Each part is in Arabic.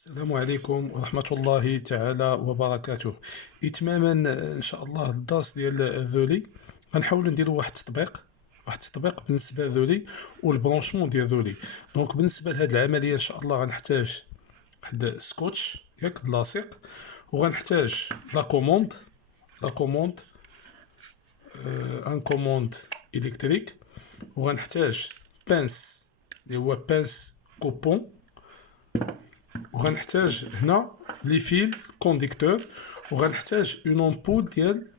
السلام عليكم ورحمة الله تعالى وبركاته. إتماما إن شاء الله الدرس ديال ذولي غنحاولوا نديروا واحد التطبيق بالنسبة لذولي والبرونشمون ديال ذولي. دونك بالنسبة لهاد العملية إن شاء الله غنحتاج واحد سكوتش ياك لاصق، وغنحتاج لا كوموند ان كوموند إلكتريك، وغنحتاج بانس اللي هو بانس كوبون، وغنحتاج هنا لي فيل كونديكتور، وغنحتاج اون امبول ديال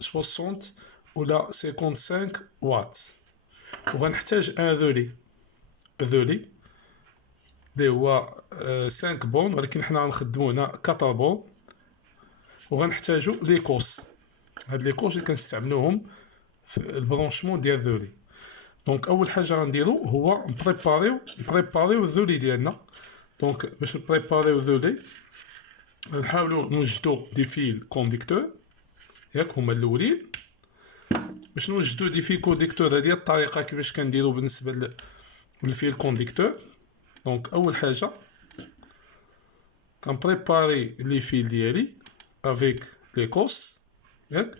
60 ولا 55 واط، وغنحتاج ان رولي اللي هو 5 بون، ولكن حنا غنخدمو هنا 4 بون. وغنحتاجو لي كوس، هاد لي كوس اللي كنستعملوهم في البرونشمون ديال الرولي. دونك اول حاجه غنديرو هو نبريباريو الرولي ديالنا. دونك باش نبريباريو الرولي نحاولوا نوجدوا دي فيل كونديكتور ياك هما الاولين. باش نوجدوا دي فيل كونديكتور هذه الطريقه كيفاش كنديروا بالنسبه للفيل كونديكتور. دونك اول حاجه كنبريباري لي فيل ديالي افيك لي كوس ياك.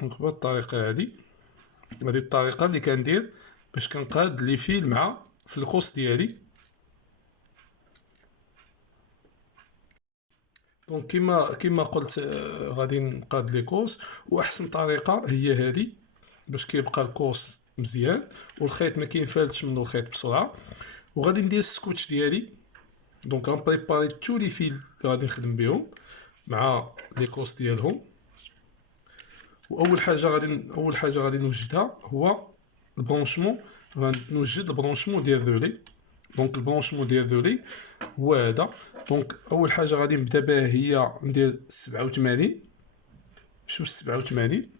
دونك بهذه الطريقه هذه الطريقه اللي كندير باش كنقاد لي فيل مع في الكوس ديالي. دونك كيما قلت غادي نقاد لي كوس، واحسن طريقه هي هذه باش كيبقى الكوس مزيان والخيط ما كينفالتش منه الخيط بسرعه. وغادي ندير السكوتش ديالي. دونك غنبريباري تو لي فيل اللي غادي نخدم بهم مع لي كوس ديالهم. واول حاجه غادي نوجدها هو البرونشمون. غنوجد البرونشمون ديال الرولي. دونك البرونشمون ديال الرولي هو هذا. دونك اول حاجه غادي نبدا بها هي ندير 87. شوف 87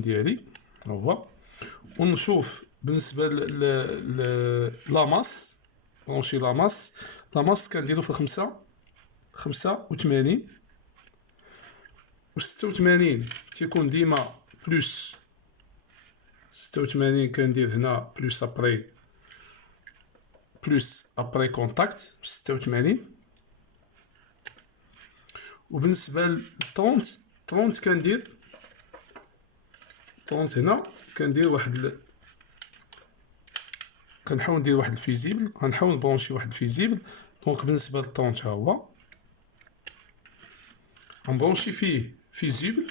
ديالي هو. ونشوف بالنسبه لاماس، برونشي لاماس كنديرو في 85 و 86 تيكون ديما بلوس 86. كندير هنا بلوس ابري كونتاكت 86. وبالنسبه ل 30 كندير 30 هنا كندير كنحاول ندير واحد الفيزيبل، غنحاول نبرونشي واحد الفيزيبل. دونك بالنسبه ل 30 ها هو غنبرونشي فيه فيزيبل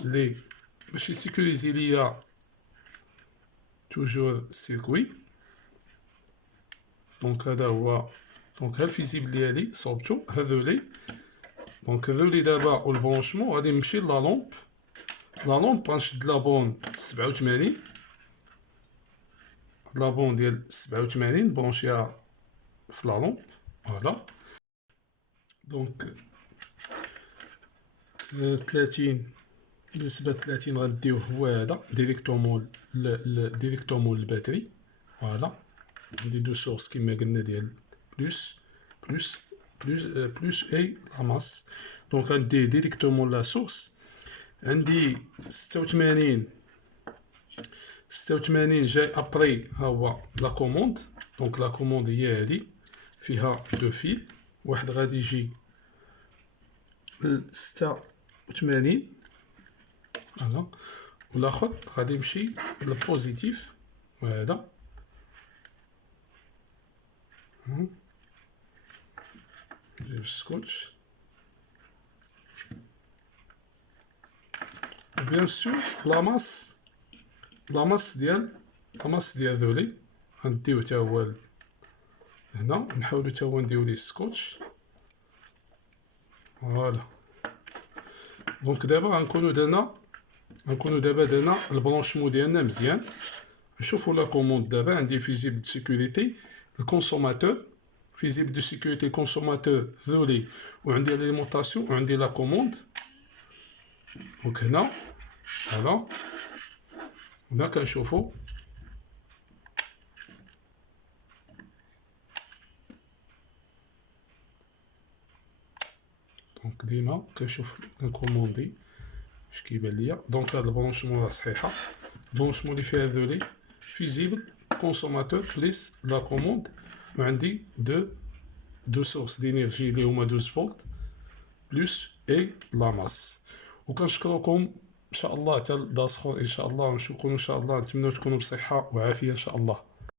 اللي باش يسيكوريزي ليا توجور السيركوي. دونك هذا هو. دونك ها الفيزيبل ديالي صوبتو ها الرولي. دونك الرولي دابا والبرونشمون غادي نمشي لا لومب غنشد لابون 87، لابون ديال 87 برونشيها في لا لومب. فوالا. دونك 30 بالنسبه ل 30 غنديوه هو هذا ديريكتومون للباتري. فوالا. ندي دو سورس كما قلنا ديال بلوس اي لاماس. دونك غندي ديريكتومون لا سورس. عندي 86 جاي ابري ها هو لا كوموند. دونك لا كوموند هي هذه فيها دو فيل، واحد غادي يجي ل 86 فوالا، والاخر غادي يمشي للبوزيتيف وهذا. ندير السكوتش. بيان سور لاماس ديال ذولي غنديو حتى هو هنا. نحاولو حتى هو نديو ليه السكوتش. فوالا. دونك دابا غنكونو درنا البرونشمون ديالنا مزيان. نشوفو لا كوموند. دابا عندي فيزيبل دو سيكوريتي الكونسوماتور، فيزيبل دو سيكوريتي كونسوماتور ذولي، وعندي ليمونطاسيون وعندي لا كوموند. دونك هنا فوالا هنا كنشوفو دونك ديما كنشوف كنكوموندي اش كيبان ليا. دونك هاد البرونشمون راه صحيحه. البرونشمون اللي فيها ذولي فيزيبل كونسوماتور بليس لا كوموند، وعندي دو سورس دينيرجي اللي هما 12 فولت بلس اي لا ماس. وكنشكركم ان شاء الله حتى لدرس اخر ان شاء الله، ونشوفكم ان شاء الله. نتمنى تكونوا بصحه وعافيه ان شاء الله.